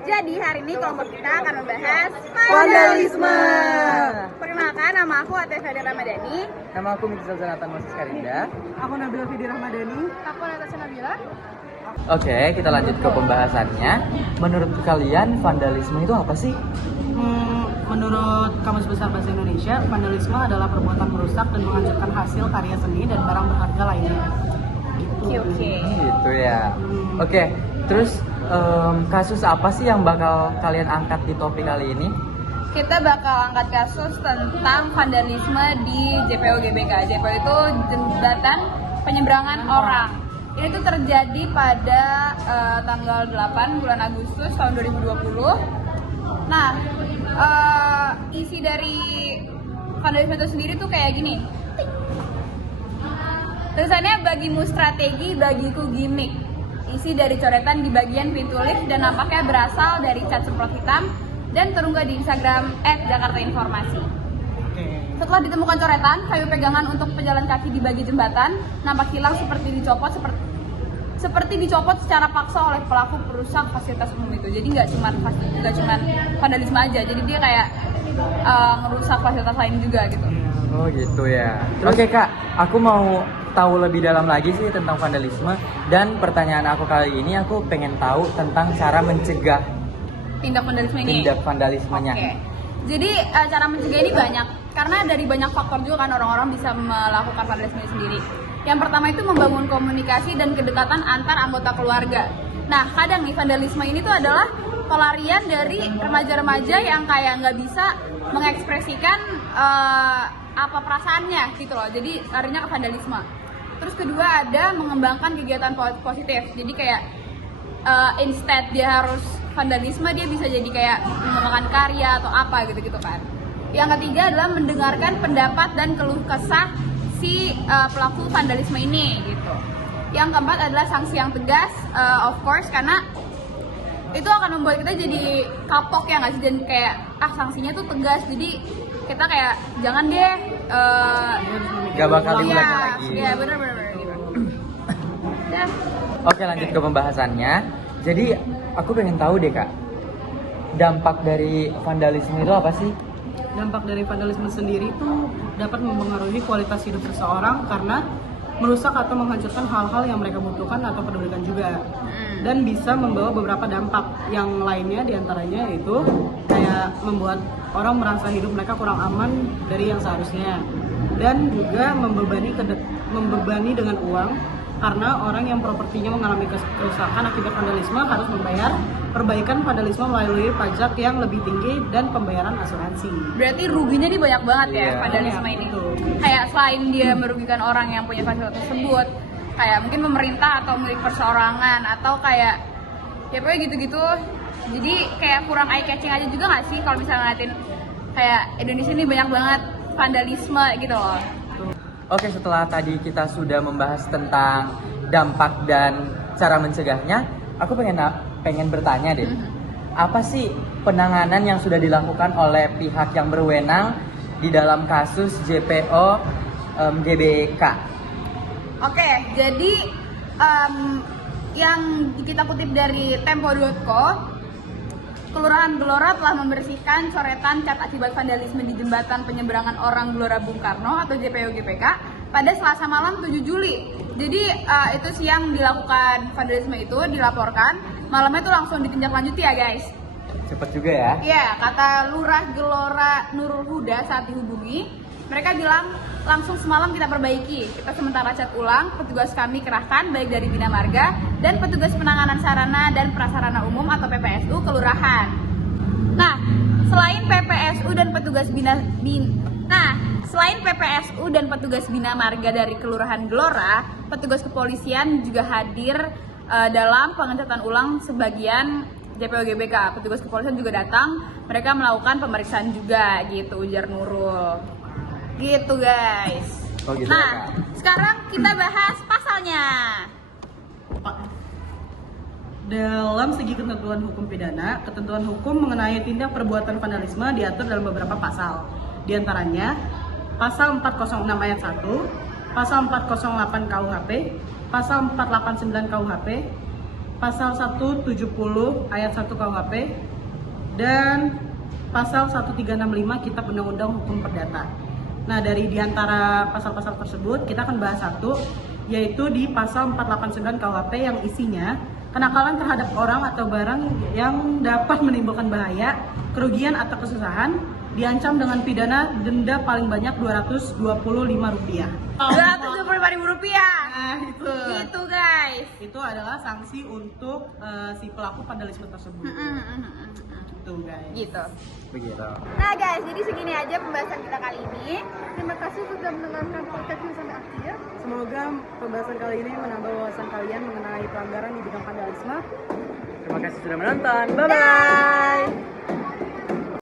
Jadi hari ini kelompok kita akan membahas Vandalisme. Perkenalkan, nama aku Atif Hadi Ramadhani. Nama aku Miksal Zanatan Moses Karinda. Aku Nabila Fidi Rahmadani. Aku Natasha Nabila. Oke, kita lanjut ke pembahasannya. Menurut kalian, vandalisme itu apa sih? Menurut Kamus Besar Bahasa Indonesia, vandalisme adalah perbuatan merusak dan menghancurkan hasil karya seni dan barang berharga lainnya. Oke. Gitu ya. Oke, terus kasus apa sih yang bakal kalian angkat di topik kali ini? Kita bakal angkat kasus tentang vandalisme di JPO GBK. JPO itu jembatan penyeberangan orang. Ini tuh terjadi pada tanggal 8 bulan Agustus tahun 2020. Nah, isi dari vandalisme itu sendiri tuh kayak gini. Tulisannya, bagimu strategi, bagiku gimmick. Isi dari coretan di bagian pintu lift dan nampaknya berasal dari cat semprot hitam dan terunggah di Instagram @jakartainformasi. Setelah ditemukan coretan, kayu pegangan untuk pejalan kaki di bagi jembatan nampak hilang seperti dicopot secara paksa oleh pelaku perusak fasilitas umum itu. Jadi nggak cuma vandalisme aja, jadi dia kayak ngerusak fasilitas lain juga gitu. Oh gitu ya. Oke Kak, aku mau tahu lebih dalam lagi sih tentang vandalisme, dan pertanyaan aku kali ini aku pengen tahu tentang cara mencegah Tindak vandalismenya. Oke. Jadi cara mencegah ini banyak, karena dari banyak faktor juga kan orang-orang bisa melakukan vandalisme sendiri. Yang pertama itu membangun komunikasi dan kedekatan antar anggota keluarga. Nah, kadang nih vandalisme ini tuh adalah pelarian dari remaja-remaja yang kayak nggak bisa mengekspresikan apa perasaannya gitu loh. Jadi larinya ke vandalisme. Terus kedua ada mengembangkan kegiatan positif. Jadi kayak instead dia harus vandalisme, dia bisa jadi kayak mengembangkan karya atau apa gitu-gitu kan. Yang ketiga adalah mendengarkan pendapat dan keluh kesah si pelaku vandalisme ini gitu. Yang keempat adalah sanksi yang tegas, of course, karena itu akan membuat kita jadi kapok ya nggak sih, dan kayak sanksinya tuh tegas, jadi kita kayak jangan deh gak bakal diulangi lagi. Iya benar gitu. Ya. Oke, lanjut ke pembahasannya. Jadi aku pengen tahu deh Kak, dampak dari vandalisme itu apa sih? Dampak dari vandalisme sendiri itu dapat mempengaruhi kualitas hidup seseorang karena merusak atau menghancurkan hal-hal yang mereka butuhkan atau pedulikan juga. Dan bisa membawa beberapa dampak yang lainnya, diantaranya yaitu kayak membuat orang merasa hidup mereka kurang aman dari yang seharusnya, dan juga membebani dengan uang, karena orang yang propertinya mengalami kerusakan akibat vandalisme harus membayar perbaikan vandalisme melalui pajak yang lebih tinggi dan pembayaran asuransi. Berarti ruginya nih banyak banget ya Iya. vandalisme ini. Betul. Kayak selain dia merugikan orang yang punya fasilitas tersebut, kayak mungkin pemerintah atau milik perseorangan, atau kayak ya pokoknya gitu-gitu. Jadi kayak kurang eye catching aja juga nggak sih kalau misalnya ngeliatin kayak Indonesia ini banyak banget vandalisme gitu loh. Oke, setelah tadi kita sudah membahas tentang dampak dan cara mencegahnya, aku pengen bertanya deh. Apa sih penanganan yang sudah dilakukan oleh pihak yang berwenang di dalam kasus JPO GBK? Oke, jadi yang kita kutip dari tempo.co, Kelurahan Gelora telah membersihkan coretan cat akibat vandalisme di jembatan penyeberangan orang Gelora Bung Karno atau JPO GBK pada Selasa malam 7 Juli. Jadi itu siang dilakukan vandalisme itu, dilaporkan, malamnya itu langsung ditindaklanjuti ya guys. Cepet juga ya. Iya, kata Lurah Gelora Nurul Huda saat dihubungi, mereka bilang langsung semalam kita perbaiki. Kita sementara cat ulang, petugas kami kerahkan baik dari Bina Marga dan petugas penanganan sarana dan prasarana umum atau PPSU kelurahan. Nah, selain PPSU dan petugas Bina Marga dari Kelurahan Gelora, petugas kepolisian juga hadir dalam pengecatan ulang sebagian JPO GBK. Petugas kepolisian juga datang, mereka melakukan pemeriksaan juga gitu, ujar Nurul. Gitu guys. Oh, gitu Nah, ya, Kak. sekarang kita bahas pasalnya. Dalam segi ketentuan hukum pidana, ketentuan hukum mengenai tindak perbuatan vandalisme diatur dalam beberapa pasal. Di antaranya, pasal 406 ayat 1, pasal 408 KUHP, pasal 489 KUHP, pasal 170 ayat 1 KUHP dan pasal 1365 Kitab Undang-Undang Hukum Perdata. Nah, dari diantara pasal-pasal tersebut kita akan bahas satu, yaitu di pasal 489 KUHP yang isinya kenakalan terhadap orang atau barang yang dapat menimbulkan bahaya, kerugian atau kesusahan diancam dengan pidana denda paling banyak Rp225. Rp225.000. Nah, Itu guys. itu adalah sanksi untuk si pelaku vandalisme tersebut. Gitu guys. Gitu. Begitu. Nah guys, jadi segini aja pembahasan kita kali ini. Terima kasih sudah mendengarkan podcast ini sampai akhir. Semoga pembahasan kali ini menambah wawasan kalian mengenai pelanggaran di bidang vandalisme. Terima kasih sudah menonton. Bye bye.